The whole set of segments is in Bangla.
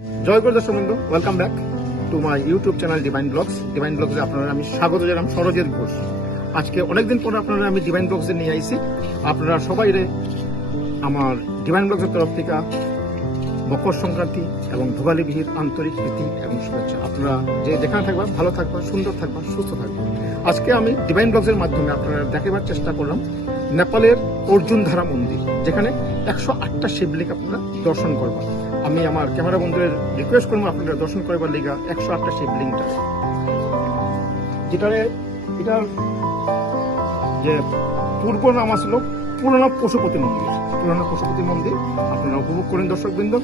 জয় গুরু দর্শকবৃন্দ, welcome back to my YouTube channel Divine Blogs. Divine ব্লগসে আপনারা আমি স্বাগত জানাম সরোজের ঘোষ। আজকে অনেকদিন পরে আপনারা আমি ডিভাইন ব্লগসে নিয়ে আইছি। আপনারা সবাই আমার ডিভাইন ব্লগসের তরফ থেকে মকর সংক্রান্তি এবং ভোগালী বিহুর আন্তরিক প্রীতি এবং শুভেচ্ছা। আপনারা যে যেখানে থাকবা ভালো থাকবা, সুন্দর থাকবা, সুস্থ থাকবা। আজকে আমি ডিভাইন ব্লগসের মাধ্যমে আপনারা দেখাবার চেষ্টা করলাম নেপালের অর্জুনধারা মন্দির, যেখানে 108টা শিবলিঙ্গ আপনারা দর্শন করবা। আমি আমার ক্যামেরা বন্ধুদের রিকোয়েস্ট করবো আপনারা দর্শন করবার লিগা 108টা শিবলিঙ্গটা, এটার যে পূর্ব নাম আসলো পুরনো পশুপতি মন্দির। পুরনো পশুপতি মন্দির আপনারা উপভোগ করেন দর্শকবৃন্দ।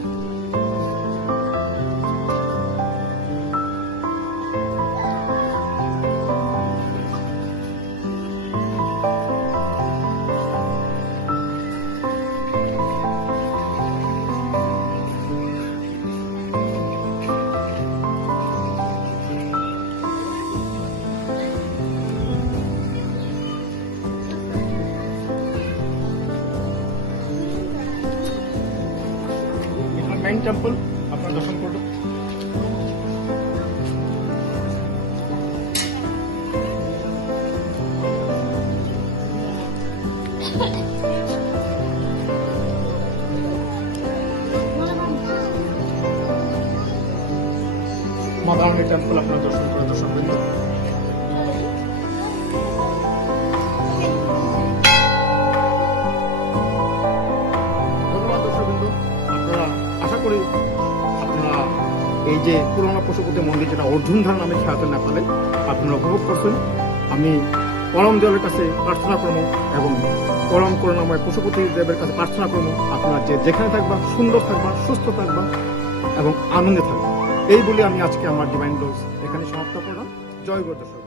মেইন টেম্পল আপনারা দর্শন করবেন। মা বামনী টেম্পল আপনারা দর্শন করে দর্শকবৃন্দ। ধন্যবাদ দর্শকবৃন্দ। আপনারা আশা করি আপনারা এই যে পুরোনো পশুপতি মন্দির, যেটা অর্জুনধারা নামে খ্যাত নেপালে, আপনারা উপভোগ করছেন। আমি পরম দেবের কাছে প্রার্থনা করবো এবং পরম করুণাময় পশুপতি দেবের কাছে প্রার্থনা করবো আপনারা যে যেখানে থাকবা সুন্দর থাকবা, সুস্থ থাকবা এবং আনন্দে থাকবা। এই বলে আমি আজকে আমার ডিভাইন ব্লগস এখানে সমাপ্ত করলাম। জয় গুরু দর্শক।